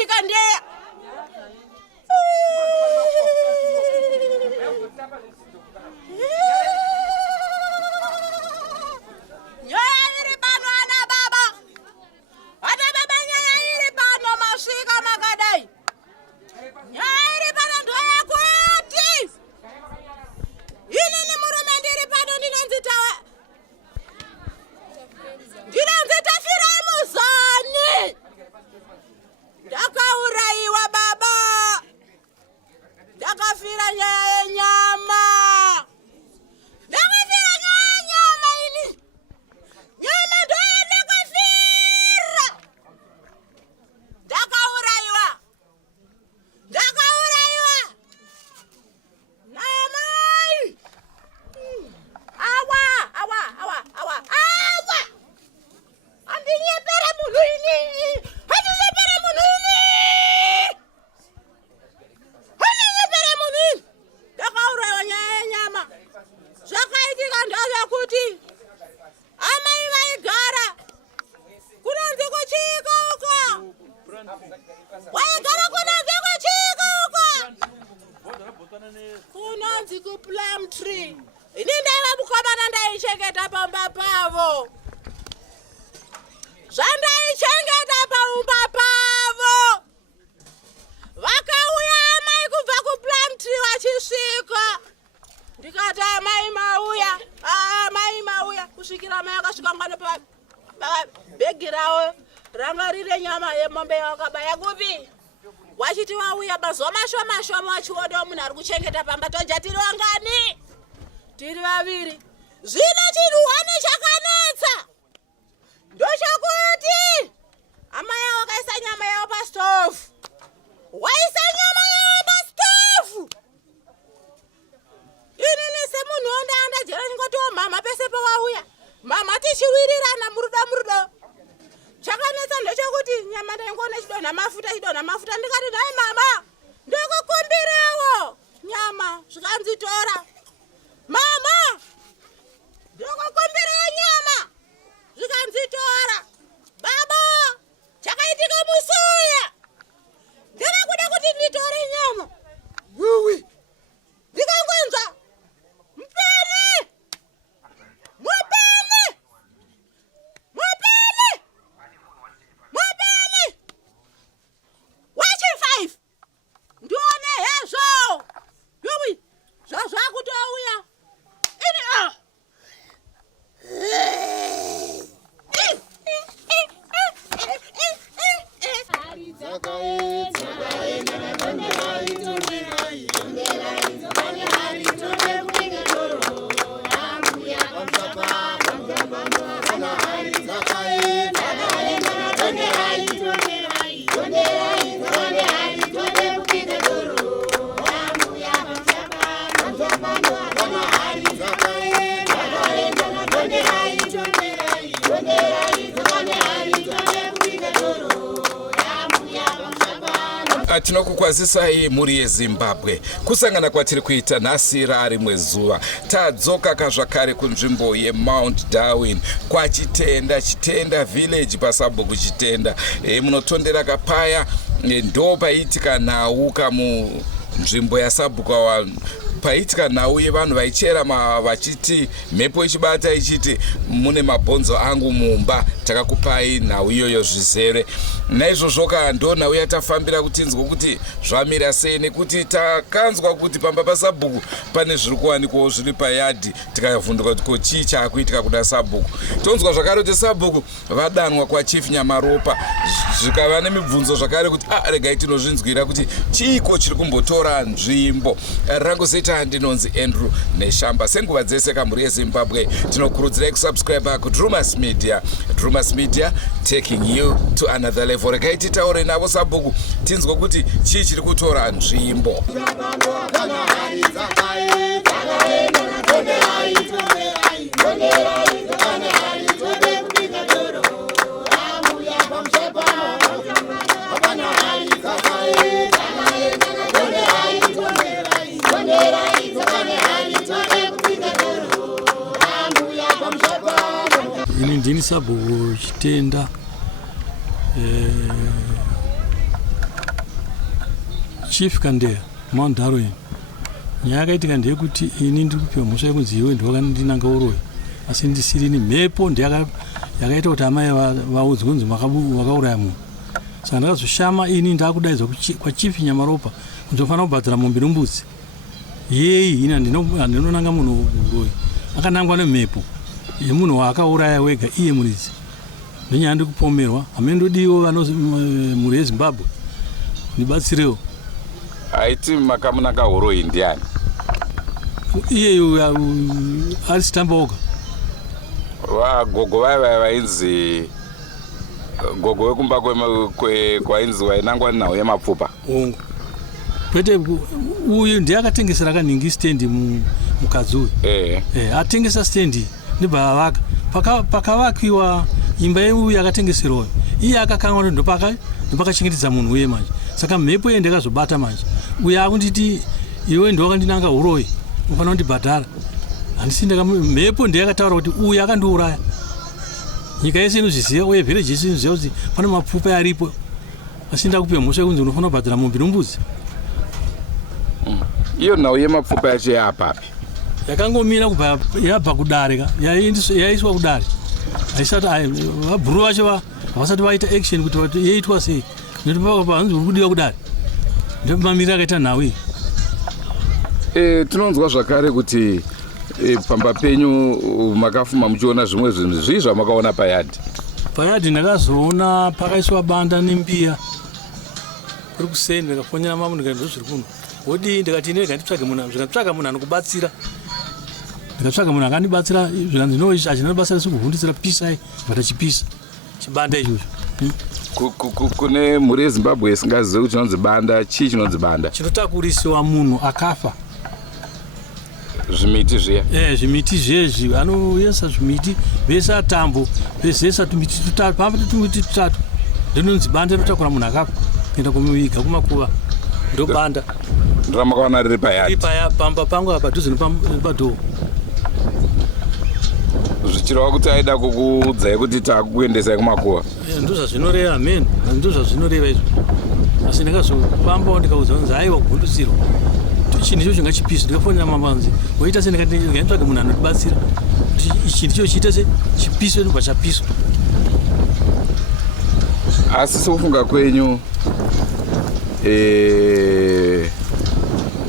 kuitika ndiye. Rangarire nyama yemombe yakabaya kupi wachiti wauya bazomashoma wachiwodo munhu ari kuchengeta pamba tojatiriwa ngani tiri vaviri zvino chiruhwane chakanetsa ndochakuti amai yavo kaisa nyama yavo pastofu waisa nyama yavo pastofu inini semunhu ondaandajera ndingotiwo mama pese pawauya mama tichiwirirana murudo chakanetsa ndochokuti nyama ndaingoona chidonha mafuta ndikati nai mama ndokukumbirawo nyama zvikanzitora mama ndokukumbirawo nyama zvikanzitora baba chakaitika musuya ndiri kuda kuti nditore nyama wiwi ndikangonzwa mpeni wachi 5 ndione hezvo yowi zvazvakutouya ini tinokukwazisai muri yeZimbabwe. Kusangana kwatiri kuita nhasi rarimwe zuva tadzoka kazvakare kunzvimbo yeMount Darwin kwachitenda village pasabhuku chitenda munotondera kapaya ndo paitika nhau kamunzvimbo yasabhuku paitika nhau yevanhu vaichera vachiti mhepo ichibata ichiti mune mabhonzo angu mumba takakupai nhau iyoyo zvizere. Naizvozvo ndo nhau yatafambira kutinzwa kuti zvamira sei nekuti takanzwa kuti pamba pasabhuku pane zviri kuwanikwawo zviri payadhi tikavhunduka kuti ko chii chaakuitika kuda sabhuku. Tonzwa zvakare kuti sabhuku vadanwa kwachief Nyamaropa zvikava nemibvunzo zvakare kuti regai tinozvinzwira kuti chiiko chiri kumbotora nzvimbo. Rangu zita ndinonzi Andrew Neshamba. Senguva dzese kamhuri yeZimbabwe tinokurudzirai kusubscribe kuDrumas Media. Drumas Media taking you to another level. Regai titaure navo sabhuku tinzwa kuti chii chiri kutora nzvimbo. Ini ndini sabhuku chitenda Chief Kandea, Mount Darwin. Nyaya itika ndeyekuti ini ndiri kupiwa mhosva yekunzi iwe ndinanga uroi. Asi ndisiri ni mhepo yakaita kuti amai vaudzwe kunzi wakauraya munhu. Saka ndakazoshama ini ndakudaidzwa kwa Chief Nyamaropa kunzofanira kubhadhara mombe nembudzi. Yei ina ndinonanga munhu uroi. Akanangwa nemhepo yemunhu waakauraya wega iye muridzi. Nenyaya ndikupomerwa hamendodiwo mhuri yeZimbabwe ndibatsirewo. Aiti makamunanga uroi ndiani? Iyeyo ari Sitambaoga. Gogo vaya vainzi gogo wekumba kwainzi wainangwa nawo yemapfupa. Kwete uyu ndiye akatengesera kaningi stendi mukadzi uyu. Atengesa stendi ndibva avaka. Pakavakiwa imba yeuyu akatengeserwa iye akakangwa kuti ndopakachengetedza munhu uye manje. Saka mhepo iye ndakazobata manje. Uye akunditi iwe ndowakandinanga uroi ufanira kundibhadhara. Handisi mhepo ndiye akataura kuti uyu akandiuraya. Nyika yese inozviziva uye village yese inoziva kuti pane mapfupa aripo. Asi ndakupiwa mhosva yekunzi unofanira kubhadhara mombe nembudzi. Iyo nhau yemapfupa yacho yaapapi? Yakangomira kubva yabva kudare yaiswa kudare. Aisati vabhuru vacho havasati vaita action kuti yeitwa sei. Ndopa panzi uri kudiwa kudare. Ndopamira akaita nhau iyi. Tinonzwa zvakare kuti pamba penyu makafuma muchiona zvimwe zvinhu zvii zvamakaona payadhi? Payadhi ndakazoona pakaiswa banda nembiya. Kuri kuseni ndakafonyera mamu ndikati zviri kuno. Wodi ndikati ine nditsvage munhu, zvikatsvaga munhu anokubatsira. Ndikatsvaga munhu akandibatsira zvikanzi no izvi achina basa rekuvhundisira pisai vatachipisa chibanda ichocho. Kune mhuri yeZimbabwe isingazivi kuti chinonzi banda, chii chinonzi banda? Chinotakurisiwa munhu akafa. Zvimiti zviya? Zvimiti zvezvi anoyesa zvimiti vesa tambo vezesa tumiti tutatu pamba tumiti tutatu ndinonzi banda rinotakura munhu akafa kuenda kumuviga kumakuva ndo banda. Ndramakaona riri payadhi? Paya pamba pangu apa padhuze nepadhoo. Zvichireva kuti aida kukuudzai kuti takuendesai kumakuva? Ndozvazvinoreva meni, ndozvazvinoreva izvo. Asi ndikazofambawo ndikaudzwa kunzi haiwa kugundusirwa chinhu icho chingachipisa. Ndikafonera mamanzi waita se ndikatsvage munhu anotibatsira kuti chinhu icho chiite se chipiswe ndobva chapiswa. Asi sokufunga kwenyu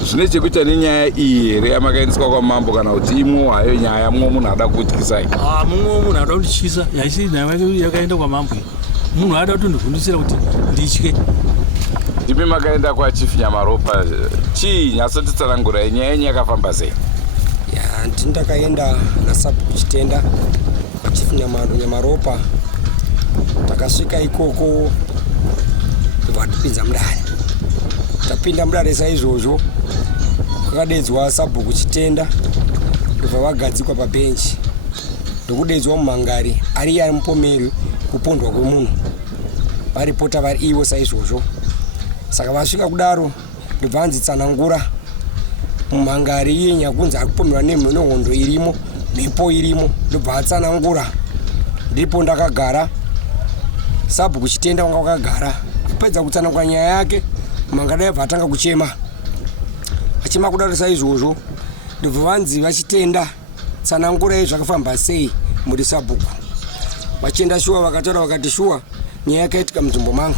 zvine chekuita nenyaya iyi here yamakaendeswa kwamambo kana kuti imwe hayo nyaya mumwe munhu ada kukutyisai? Mumwe munhu ada kundityisa, haisi nyaya yakaenda kwamambo. Munhu ada kutondivhundisira kuti nditye. Ndimi makaenda kwaChief Nyamaropa, chii nyasotitsanangurai nyaya yenyu yakafamba sei? Ndakaenda naSabu kuchitenda kwaChief Nyamaropa. Takasvika ikoko vatipinza mudare. Tapinda mudare saizvozvo kwakadedzwa Sabu kuchitenda ndobva vagadzikwa pabhenchi ndokudedzwa mumhangari ari mupomeri kupondwa kwemunhu varipota vari ivo saizvozvo. Saka vasvika kudaro ndobva vanzi tsanangura mumhangari iye nyakunzi ari kupomerwa nehondo irimo mhepo irimo ndobva atsanangura. Ndipo ndakagara Sabu kuchitenda wanga wakagara. Kupedza kutsanangura nyaya yake mumhangari yabva atanga kuchema. Achema kudaro saizvozvo ndobva vanzi vachitenda tsanangurai zvakafamba sei muri Sabhuku. Vachienda shuwa vakataura vakati shuwa nyaya yakaitika munzvimbo mangu.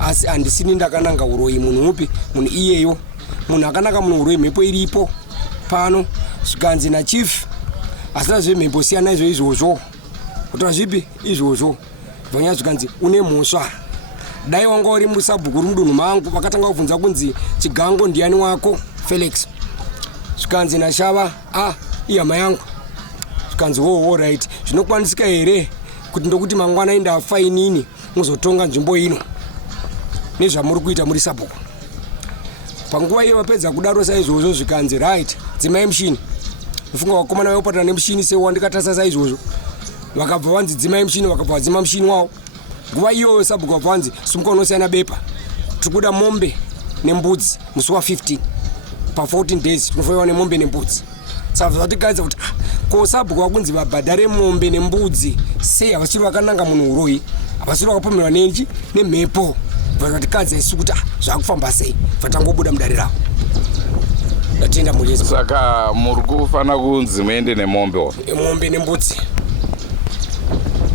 Asi handisini ndakananga uroi munhu upi, munhu iyeyo. Munhu akananga munhu uroi mhepo iripo pano zvikanzi naChief. Asina zve mhepo siyana izvozvo. Kutora zvipi izvozvo. Vanya zvikanzi une mhosva. Dai wanga uri muSabhuku uri mudunhu mangu vakatanga kubvunza kunzi Chigango ndiani wako Felix. Zvikanzi naShava ihama yangu. Zvikanzi right. Zvinokwanisika here kuti ndokuti mangwana ndafa inini muzotonga nzvimbo ino nezvamuri kuita muri Sabhuku. Panguva iyo vapedza kudaro saizvozvo zvikanzi right dzimai mushini. Ufunga vakomana vaipatana nemushini sewandikatasa saizvozvo. Vakabva vanzi dzimai mushini vakabva vadzima mushini wavo. Nguva iyoyo Sabhuku vabva vanzi simuka unosiyana bepa. Tikuda mombe nembudzi musi wa15 pa14 days tinofanira nemombe nembudzi. Saka zvatigadza kuti ko Sabhuku vakunzi vabhadhare mombe nembudzi sei havasiri vakananga munhu uroi, havasiri vakapomerwa nenji nemhepo vakatikadza isu kuti zvakufamba sei vatangobuda mudarirawo ndatenda Muriezi. Saka muri kufana kunzi muende nemombe mombe nembudzi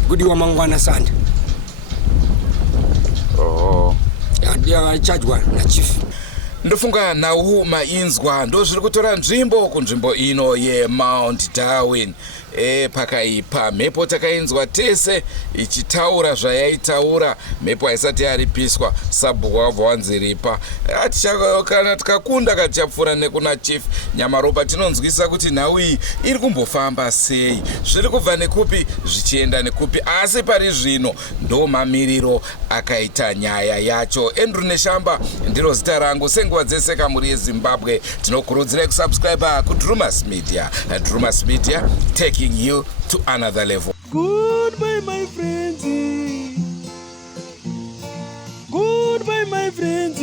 kudiwa mangwana sanda yakachadwa nachief. ndofunga nawo mainzwa ndo zviri kutora nzvimbo kunzvimbo ino yeMount Darwin. Pakaipa mhepo takainzwa tese ichitaura zvayaitaura, mhepo haisati yaripiswa, sabhuku wabva wanziripa. Kana tikakunda kati tichapfuura nekuna chief Nyamaropa tinonzwisa kuti nhau iyi iri kumbofamba sei, zviri kubva nekupi zvichienda nekupi, asi pari zvino ndo mamiriro akaita nyaya yacho. Andrew Neshamba ndiro zita rangu. Senguva dzese kamuri yeZimbabwe tinokurudzirai kusubscribe kuDrumas Media. Drumas Media taking you to another level. Goodbye my friends, goodbye my friends,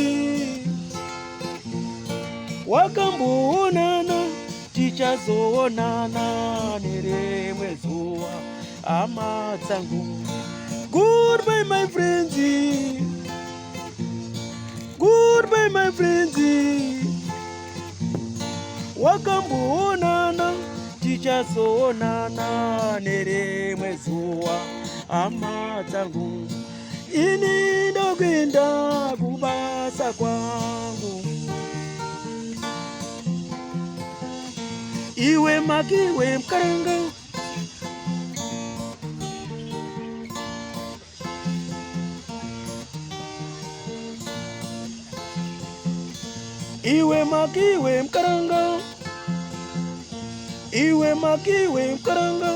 wakamboonana tichazoonana nerimwe zuva hama dzangu. Goodbye my friends, goodbye my friends, wakamboonana tichazoonana nerimwe zuva hama dzangu. Ini ndokwenda kubasa kwangu, iwe makiwe mkaranga, iwe makiwe mkaranga, iwe makiwe mkaranga.